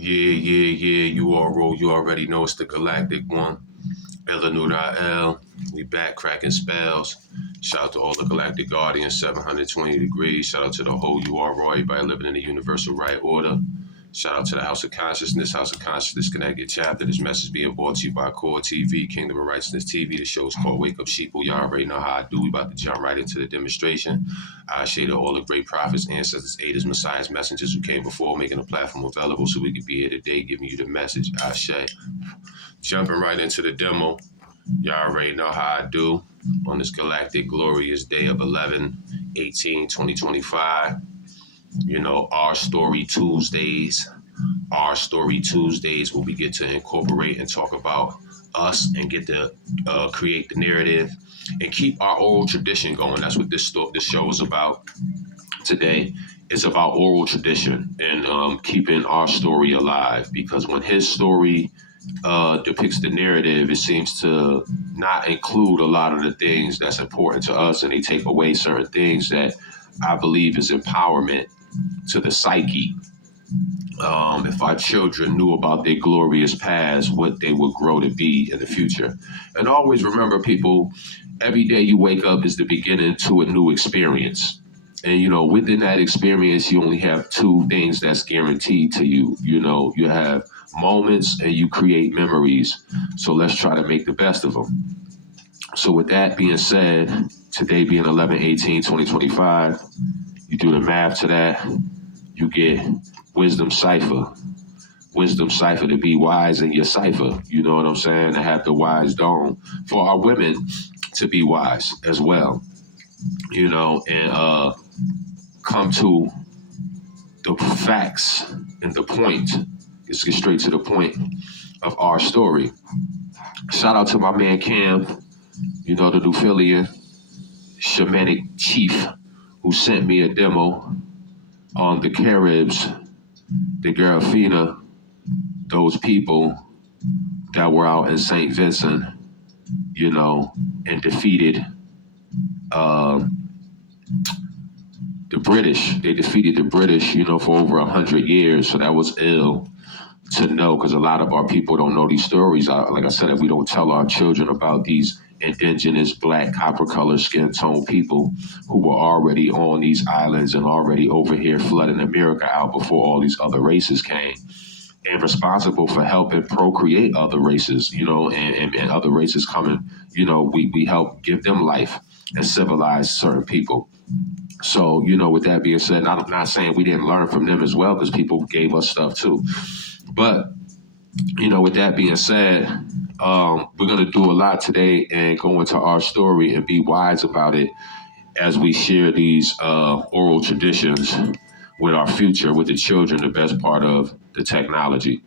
Yeah. You all roll. You already know it's the Galactic One. Eleanor.L. We back cracking spells. Shout out to all the Galactic Guardians, 720 degrees. Shout out to the whole URO, everybody living in the universal right order. Shout out to the House of Consciousness Connecticut chapter. This message being brought to you by K.O.R TV, Kingdom of Righteousness TV. The show is called Wake Up Sheeple. Y'all already know how I do. We about to jump right into the demonstration. I share to all the great prophets, ancestors, aiders, messiahs, messengers who came before, making the platform available so we could be here today giving you the message. I share. Jumping right into the demo. Y'all already know how I do on this galactic glorious day of 11/18/2025. You know, our story Tuesdays. Our story Tuesdays where we get to incorporate and talk about us and get to create the narrative and keep our oral tradition going. That's what this show is about today. It's about oral tradition and keeping our story alive, because when his story depicts the narrative, it seems to not include a lot of the things that's important to us, and they take away certain things that I believe is empowerment to the psyche. If our children knew about their glorious past, what they would grow to be in the future. And always remember, people, every day you wake up is the beginning to a new experience. And, you know, within that experience, you only have two things that's guaranteed to you. You know, you have moments and you create memories. So let's try to make the best of them. So with that being said, today being 11/18/2025, you do the math to that, you get wisdom cipher. Wisdom cipher to be wise in your cipher. You know what I'm saying? To have the wise dome for our women to be wise as well. You know, and come to the facts and the point. Let's get straight to the point of our story. Shout out to my man Cam, you know, the Nuphilian shamanic chief, who sent me a demo on the Caribs, the Garifuna, those people that were out in St. Vincent, you know, and defeated the British. They defeated the British, you know, for over 100 years. So that was ill to know, because a lot of our people don't know these stories. Like I said, if we don't tell our children about these indigenous black copper colored skin tone people who were already on these islands and already over here flooding America out before all these other races came, and responsible for helping procreate other races, you know, and other races coming, you know, we help give them life and civilize certain people. So, you know, with that being said, I'm not saying we didn't learn from them as well, because people gave us stuff too. But, you know, with that being said, we're going to do a lot today and go into our story and be wise about it as we share these oral traditions with our future, with the children, the best part of the technology,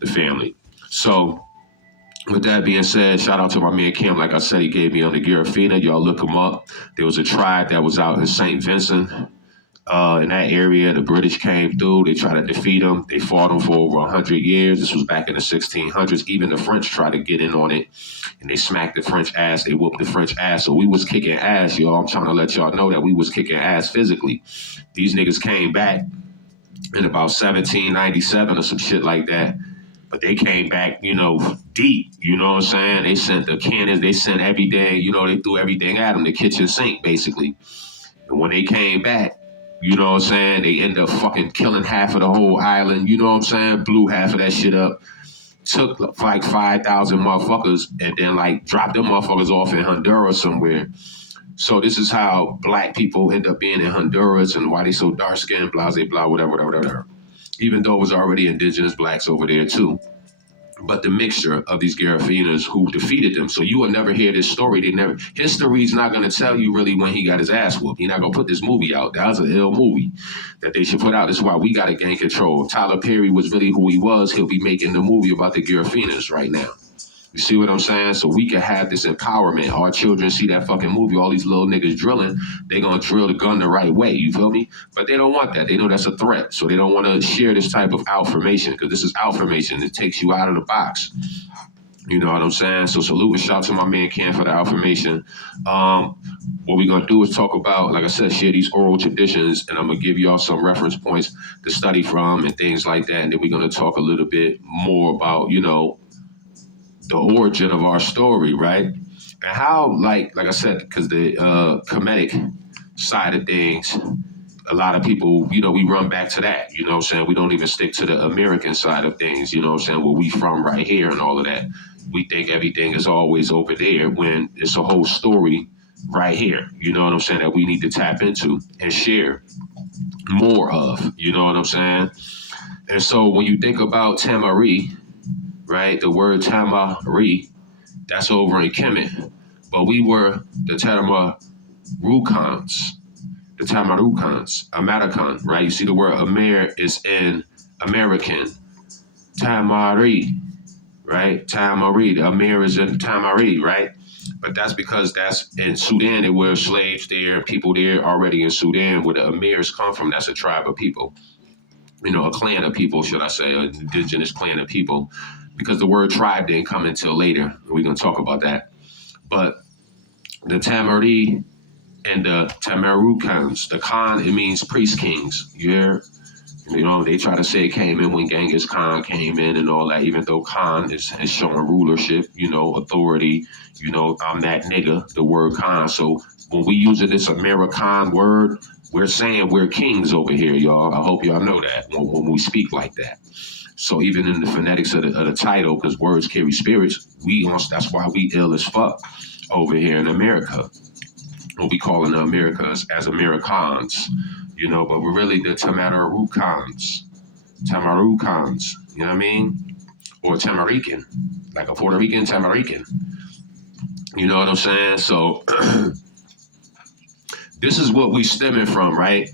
the family. So with that being said, shout out to my man Kim. Like I said, he gave me on the Garifuna. Y'all look him up. There was a tribe that was out in St. Vincent. In that area, the British came through. They tried to defeat them. They fought them for over 100 years. This was back in the 1600s. Even the French tried to get in on it, and they smacked the French ass. They whooped the French ass. So we was kicking ass, y'all. I'm trying to let y'all know that we was kicking ass physically. These niggas came back in about 1797 or some shit like that. But they came back, you know, deep. You know what I'm saying? They sent the cannons. They sent everything. You know, they threw everything at them, the kitchen sink, basically. And when they came back, you know what I'm saying, they ended up fucking killing half of the whole island. You know what I'm saying? Blew half of that shit up. Took like 5,000 motherfuckers and then like dropped them motherfuckers off in Honduras somewhere. So this is how black people end up being in Honduras and why they so dark skinned, blah, blah, blah, whatever. Even though it was already indigenous blacks over there too. But the mixture of these Garifunas who defeated them. So you will never hear this story. History's not going to tell you really when he got his ass whooped. He's not going to put this movie out. That was an ill movie that they should put out. This is why we got to gain control. If Tyler Perry was really who he was, he'll be making the movie about the Garifunas right now. You see what I'm saying? So we can have this empowerment. Our children see that fucking movie, all these little niggas drilling, they're going to drill the gun the right way, you feel me? But they don't want that. They know that's a threat. So they don't want to share this type of affirmation, because this is affirmation. It takes you out of the box. You know what I'm saying? So salute and shout to my man Ken for the affirmation. Um, what we're gonna do is talk about, like I said, share these oral traditions, and I'm gonna give y'all some reference points to study from and things like that. And then we're gonna talk a little bit more about, the origin of our story, right? And how, like I said, because the comedic side of things, a lot of people, we run back to that, you know what I'm saying? We don't even stick to the American side of things, you know what I'm saying? Where we from right here and all of that. We think everything is always over there when it's a whole story right here, you know what I'm saying, that we need to tap into and share more of, you know what I'm saying? And so when you think about Tamari, right, the word Tamari, that's over in Kemet. But we were the Tamerukaans, American, right? You see the word Amer is in American. Tamari, right? Tamari, the Amer is in Tamari, right? But that's because that's in Sudan. There were slaves there, people there already in Sudan where the Amirs come from. That's a tribe of people, a clan of people, should I say, an indigenous clan of people, because the word tribe didn't come until later. We're going to talk about that. But the Tamari and the Tamerukaans, the Khan, it means priest kings. You hear? They try to say it came in when Genghis Khan came in and all that, even though Khan is showing rulership, authority, I'm that nigga, the word Khan. So when we use this American word, we're saying we're kings over here, y'all. I hope y'all know that when we speak like that. So even in the phonetics of the title, because words carry spirits, that's why we ill as fuck over here in America. What we call in the Americas as Americans, but we're really the Tamerukaans, you know what I mean? Or Tamarican, like a Puerto Rican Tamarican. You know what I'm saying? So this is what we stemming from, right?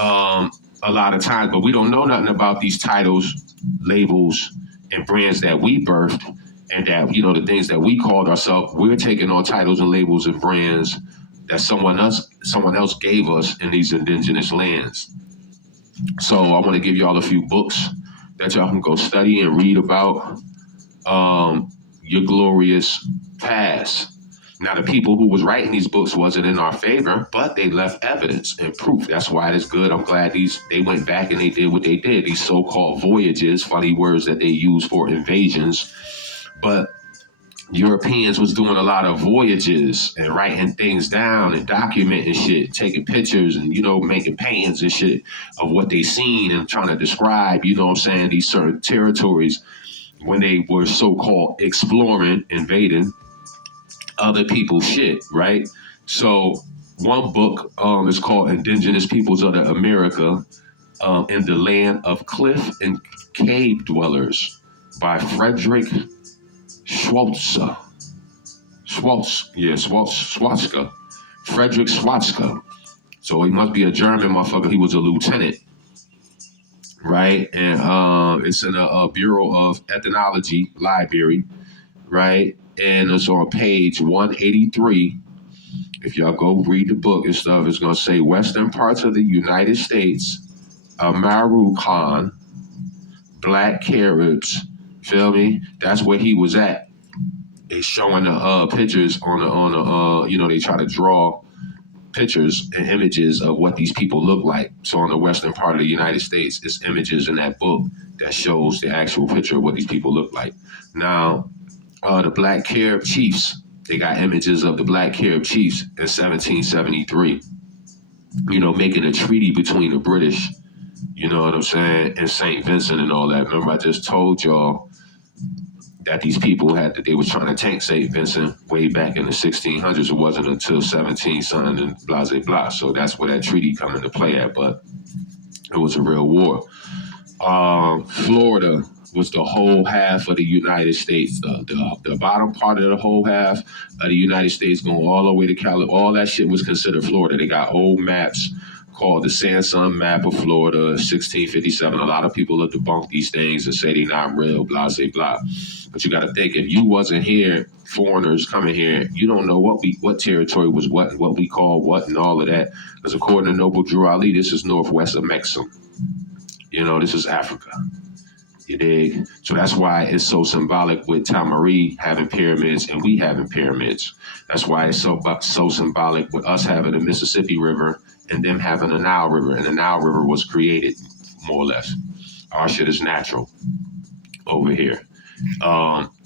A lot of times, but we don't know nothing about these titles, labels, and brands that we birthed, and that, the things that we called ourselves. We're taking on titles and labels and brands that someone else gave us in these indigenous lands. So I want to give y'all a few books that y'all can go study and read about your glorious past. Now, the people who was writing these books wasn't in our favor, but they left evidence and proof. That's why it is good. I'm glad they went back and they did what they did. These so-called voyages, funny words that they use for invasions, but Europeans was doing a lot of voyages and writing things down and documenting shit, taking pictures and, making paintings and shit of what they seen and trying to describe, these certain territories when they were so-called exploring, invading other people's shit, right? So one book is called Indigenous Peoples of the America in the Land of Cliff and Cave Dwellers by Frederick Schwarzka. Frederick Schwarzka. So he must be a German motherfucker. He was a lieutenant, right? And it's in a Bureau of Ethnology library, right? And it's on page 183. If y'all go read the book and stuff, it's going to say Western parts of the United States, Tamerukan, Black Caribs, feel me? That's where he was at. They showing the pictures on the they try to draw pictures and images of what these people look like. So on the western part of the United States, it's images in that book that shows the actual picture of what these people look like. Now, the Black Carib chiefs, they got images of the Black Carib chiefs in 1773, making a treaty between the British, you know what I'm saying, and St. Vincent and all that. Remember, I just told y'all that these people they was trying to tank St. Vincent way back in the 1600s. It wasn't until 17 something and blah, blah, blah. So that's where that treaty come into play at, but it was a real war. Florida was the whole half of the United States. The bottom part of the whole half of the United States going all the way to California. All that shit was considered Florida. They got old maps called the Sansom Map of Florida, 1657. A lot of people have debunked these things and say they're not real, blah, blah, blah. But you got to think, if you wasn't here, foreigners coming here, you don't know what territory was what and what we call what and all of that. Because according to Noble Drew Ali, this is northwest of Mexico. This is Africa. You dig? So that's why it's so symbolic with Tamari having pyramids and we having pyramids. That's why it's so symbolic with us having the Mississippi River and them having the Nile River. And the Nile River was created, more or less. Our shit is natural over here.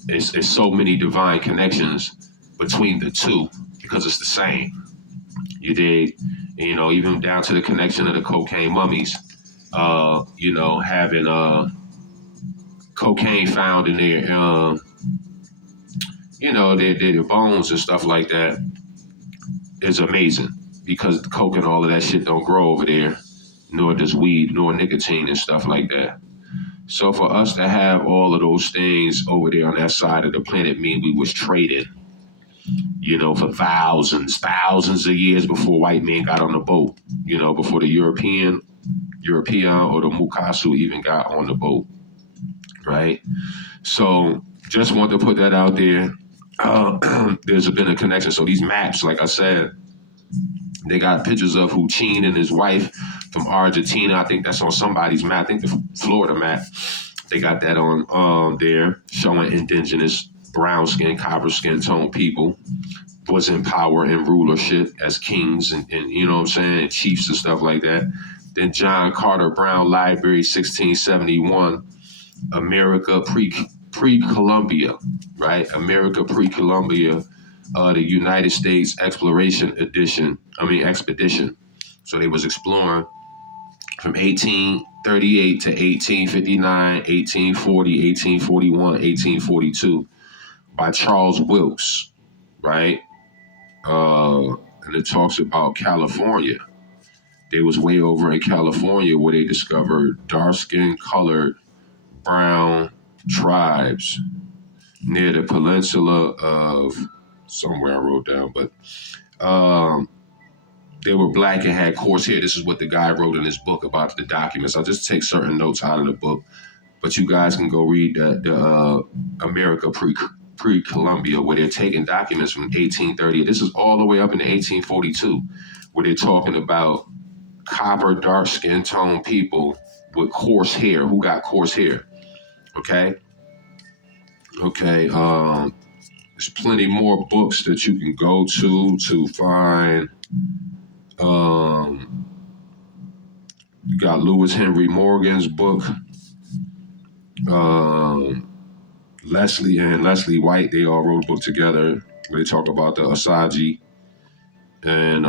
It's so many divine connections between the two because it's the same. You dig? And, even down to the connection of the cocaine mummies. Having cocaine found in their bones and stuff like that is amazing because the coke and all of that shit don't grow over there, nor does weed, nor nicotine and stuff like that. So for us to have all of those things over there on that side of the planet mean we was trading, for thousands of years before white men got on the boat, before the European or the Mukasu even got on the boat, right? So just want to put that out there. There's been a connection. So these maps, like I said, they got pictures of Huchin and his wife from Argentina. I think that's on somebody's map. I think the Florida map. They got that on there, showing indigenous brown skin, copper skin tone people was in power and rulership as kings and you know what I'm saying, and chiefs and stuff like that. Then John Carter Brown Library, 1671, America pre-Columbia, right? America pre-Columbia, the United States expedition. So they was exploring from 1838 to 1859, 1840, 1841, 1842 by Charles Wilkes, right? And it talks about California. They was way over in California where they discovered dark-skinned colored brown tribes near the peninsula of somewhere I wrote down, but they were black and had coarse hair. This is what the guy wrote in his book about the documents. I'll just take certain notes out of the book, but you guys can go read the America pre-Columbia, where they're taking documents from 1830. This is all the way up into 1842, where they're talking about copper, dark skin tone people with coarse hair. Who got coarse hair? Okay. There's plenty more books that you can go to find. You got Lewis Henry Morgan's book. Leslie White, they all wrote a book together where they talk about the Osage and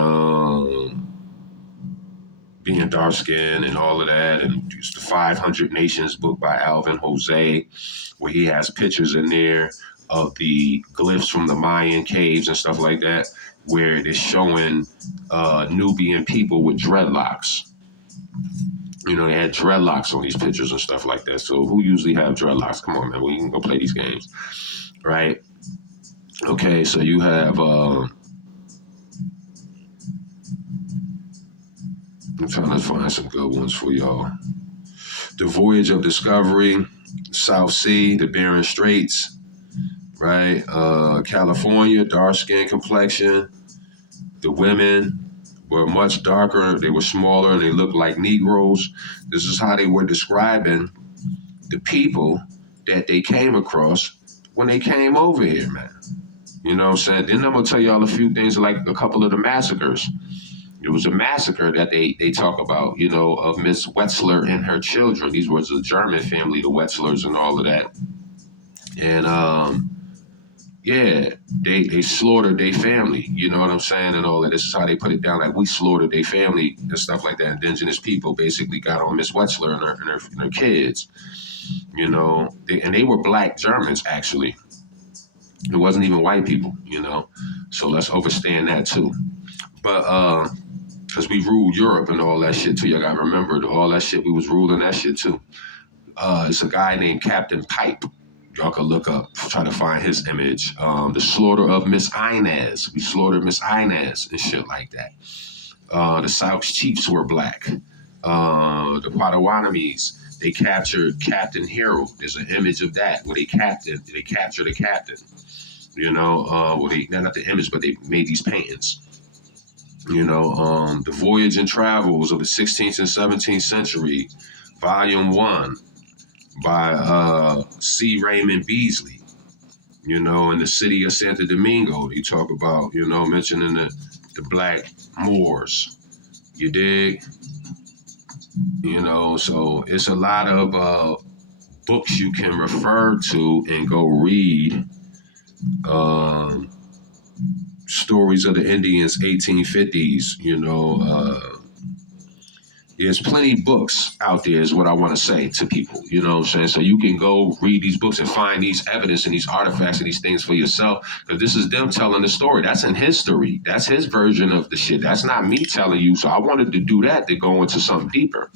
being dark skinned and all of that. And it's the 500 Nations book by Alvin Jose, where he has pictures in there of the glyphs from the Mayan caves and stuff like that, where it is showing Nubian people with dreadlocks. They had dreadlocks on these pictures and stuff like that. So who usually have dreadlocks? Come on, man, we can go play these games, right? Okay, so you have, I'm trying to find some good ones for y'all. The Voyage of Discovery, South Sea, the Bering Straits, right? California, dark skin complexion. The women were much darker. They were smaller. They looked like Negroes. This is how they were describing the people that they came across when they came over here, man. You know what I'm saying? Then I'm going to tell y'all a few things, like a couple of the massacres. There was a massacre that they talk about, of Miss Wetzler and her children. These was a German family, the Wetzlers and all of that. And, they slaughtered their family, you know what I'm saying, and all that. This is how they put it down, like we slaughtered their family and stuff like that. Indigenous people basically got on Miss Wetzler and her kids, and they were black Germans, actually. It wasn't even white people, so let's understand that too. But because we ruled Europe and all that shit too, y'all gotta remember all that shit, we was ruling that shit too. It's a guy named Captain Pipe. Y'all can look up, try to find his image. The slaughter of Miss Inez. We slaughtered Miss Inez and shit like that. The South Chiefs were black. The Potawatomis, they captured Captain Harold. There's an image of that where they captured the captain. Not the image, but they made these paintings. The Voyage and Travels of the 16th and 17th century, Volume 1. by C. Raymond Beasley. In the city of Santo Domingo, they talk about, mentioning the black Moors. You dig? So it's a lot of books you can refer to and go read. Um, Stories of the Indians, 1850s. There's plenty of books out there is what I want to say to people, you know what I'm saying? So you can go read these books and find these evidence and these artifacts and these things for yourself, because this is them telling the story. That's in history. That's his version of the shit. That's not me telling you. So I wanted to do that to go into something deeper,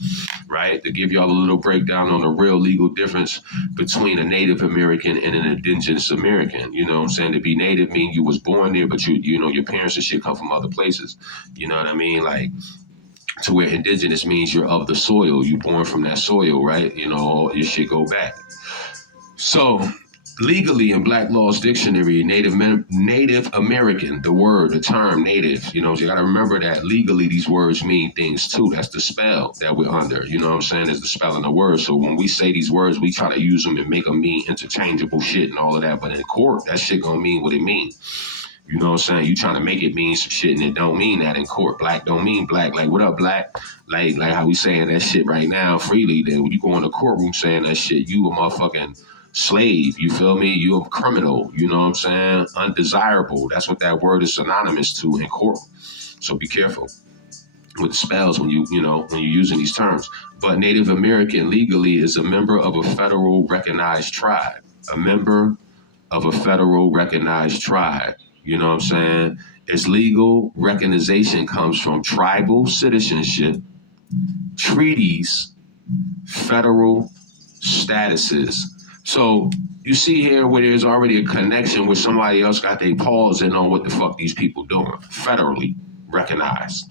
right? To give y'all a little breakdown on the real legal difference between a Native American and an indigenous American. You know what I'm saying? To be Native means you was born there, but your parents and shit come from other places. You know what I mean? Like, to where indigenous means you're of the soil, you born from that soil, right? Your shit go back. So legally in Black Law's dictionary, Native American, the term native, you got to remember that legally these words mean things too. That's the spell that we're under, you know what I'm saying, is the spell in the word. So when we say these words, we try to use them and make them mean interchangeable shit and all of that. But in court, that shit gonna mean what it means. You know what I'm saying? You trying to make it mean some shit and it don't mean that in court. Black don't mean black. Like, what up, black? Like how we saying that shit right now freely. Then when you go in the courtroom saying that shit, you a motherfucking slave. You feel me? You a criminal. You know what I'm saying? Undesirable. That's what that word is synonymous to in court. So be careful with the spells when when you're using these terms. But Native American legally is a member of a federal recognized tribe. A member of a federal recognized tribe. You know what I'm saying? Its legal recognition comes from tribal citizenship, treaties, federal statuses. So you see here where there's already a connection where somebody else got their paws in on what the fuck these people doing, federally recognized.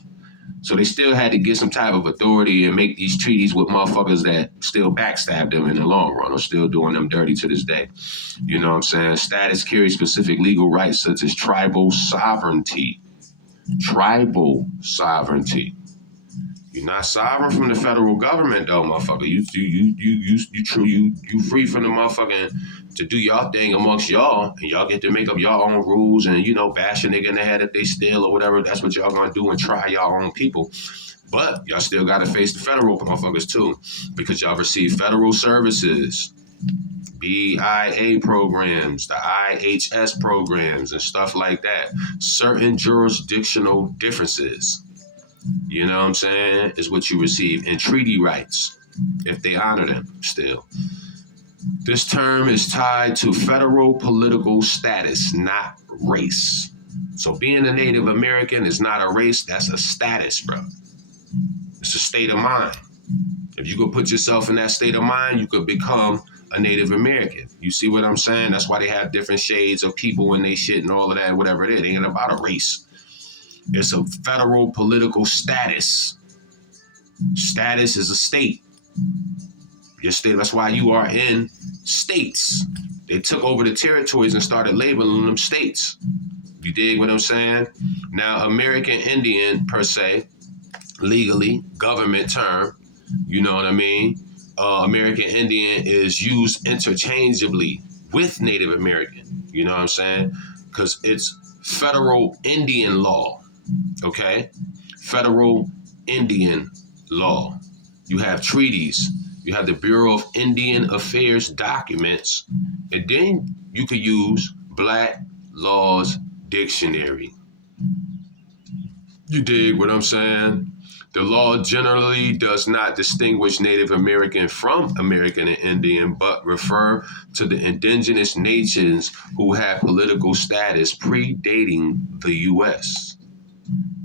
So they still had to get some type of authority and make these treaties with motherfuckers that still backstab them in the long run or still doing them dirty to this day. You know what I'm saying? Status carries specific legal rights such as tribal sovereignty. Tribal sovereignty. You're not sovereign from the federal government though, motherfucker. You free from the motherfucking to do y'all thing amongst y'all, and y'all get to make up y'all own rules and bash a nigga in the head if they steal or whatever. That's what y'all gonna do and try y'all own people. But y'all still gotta face the federal motherfuckers too, because y'all receive federal services, BIA programs, the IHS programs, and stuff like that. Certain jurisdictional differences, you know what I'm saying, is what you receive, and treaty rights, if they honor them still. This term is tied to federal political status, not race. So being a Native American is not a race, that's a status, bro. It's a state of mind. If you could put yourself in that state of mind, you could become a Native American. You see what I'm saying? That's why they have different shades of people in they shit and all of that, whatever it is. It ain't about a race. It's a federal political status. Status is a state. Your state, that's why you are in states. They took over the territories and started labeling them states. You dig what I'm saying? Now, American Indian, per se, legally, government term, you know what I mean? American Indian is used interchangeably with Native American, you know what I'm saying? Because it's federal Indian law, okay? Federal Indian law. You have treaties. You have the Bureau of Indian Affairs documents, and then you could use Black Law's dictionary. You dig what I'm saying? The law generally does not distinguish Native American from American and Indian, but refer to the indigenous nations who have political status predating the U.S.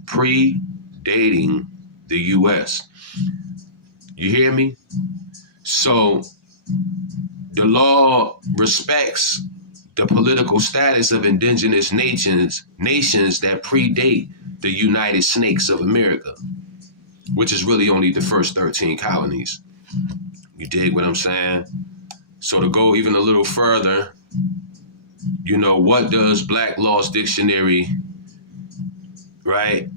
Predating the U.S. You hear me? So the law respects the political status of indigenous nations that predate the United Snakes of America, which is really only the first 13 colonies. You dig what I'm saying? So to go even a little further, what does Black Law's dictionary, right,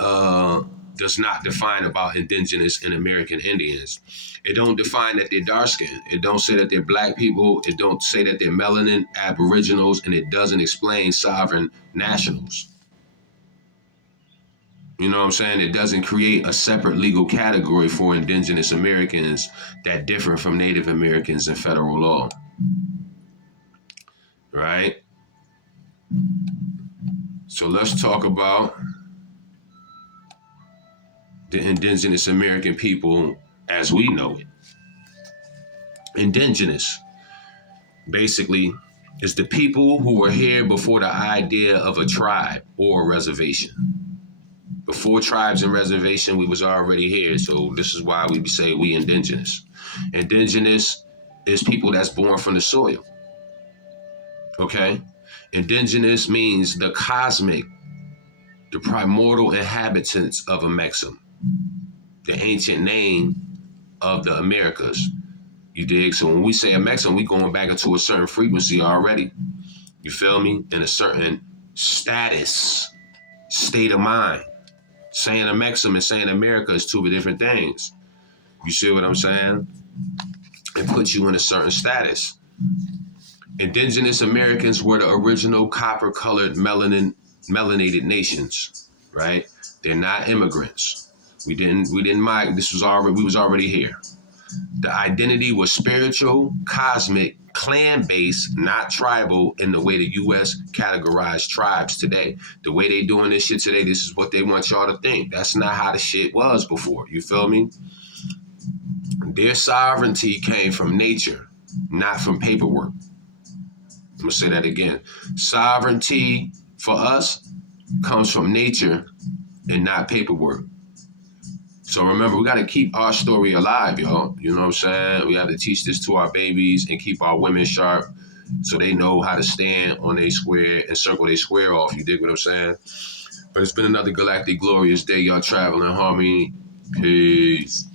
does not define about indigenous and American Indians. It don't define that they're dark skinned. It don't say that they're black people. It don't say that they're melanin aboriginals, and it doesn't explain sovereign nationals. You know what I'm saying? It doesn't create a separate legal category for indigenous Americans that differ from Native Americans in federal law. Right? So let's talk about the indigenous American people as we know it. Indigenous, basically, is the people who were here before the idea of a tribe or a reservation. Before tribes and reservation, we was already here. So this is why we say we indigenous. Indigenous is people that's born from the soil. Okay? Indigenous means the cosmic, the primordial inhabitants of Amexem, the ancient name of the Americas. You dig? So when we say Amexem, we going back into a certain frequency already. You feel me? In a certain status, state of mind. Saying Amexem and saying America is two different things. You see what I'm saying? It puts you in a certain status. Indigenous Americans were the original copper-colored melanated nations, right? They're not immigrants. We didn't migrate. We was already here. The identity was spiritual, cosmic, clan-based, not tribal in the way the U.S. categorized tribes today. The way they doing this shit today, this is what they want y'all to think. That's not how the shit was before. You feel me? Their sovereignty came from nature, not from paperwork. I'm going to say that again. Sovereignty for us comes from nature and not paperwork. So remember, we got to keep our story alive, y'all. You know what I'm saying? We have to teach this to our babies and keep our women sharp so they know how to stand on a square and circle their square off. You dig what I'm saying? But it's been another galactic glorious day, y'all. Traveling harmony. Peace.